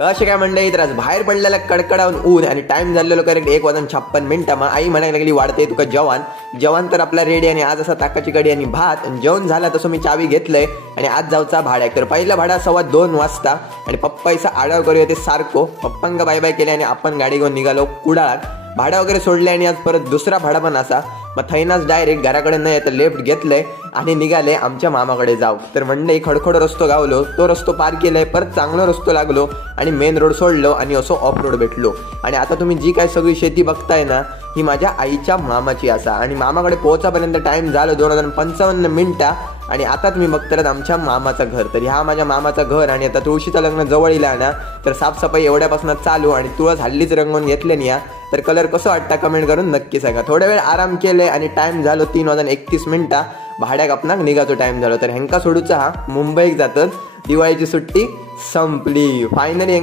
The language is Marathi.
असे काय मंडळी, तर आज बाहेर पडलेला कडकडावून ऊन आणि टाइम झालेलो करेक्ट 1:56 मग आई म्हणायला लागली वाढते तुका जेवण तर आपला रेडी आणि आज असा ताकाची कडी आणि भात आणि जेवण झाला तसं मी चावी घेतलंय आणि आज जाऊचा भाड्याक. तर पहिला भाडा 2:15 वाजता आणि पप्पाईचा आडाव करूया ते सारखो. पप्पांका बाय बाय केले आणि आपण गाडी घेऊन निघालो कुडाळात. भाडा वगैरे सोडले आणि आज परत दुसरा भाडा पण असा. मग थैनाच डायरेक्ट घराकडे नाही तर लेफ्ट घेतलंय आणि निघाले आमच्या मामाकडे जाऊ. तर मंडळी खडखड रस्तो गावलो, तो रस्तो पार केलाय, परत चांगला रस्तो लागलो आणि मेन रोड सोडलो आणि असो ऑफ रोड भेटलो. आणि आता तुम्ही जी काय सगळी शेती बघताय ना ही माझ्या आईच्या मामाची असा. आणि मामाकडे पोहोचापर्यंत टाइम झालं 2:55 आणि आता तुम्ही बघताय आमच्या मामाचं घर. तर ह्या माझ्या मामाचं घर आणि आता तुळशीचं लग्न जवळ येईल ना तर साफसफाई एवढ्यापासून चालू आणि तुळस हल्लीच रंगवून घेतले नाही. तर कलर कसं वाटतं कमेंट करून नक्की सांगा. थोड्या वेळ आराम केले आणि टाइम झालो 3:31 भाड्याक आपणाक निघायचो टाइम झालो. तर ह्यांका सोडूचा हा मुंबईक जातात, दिवाळीची सुट्टी संपली फायनली.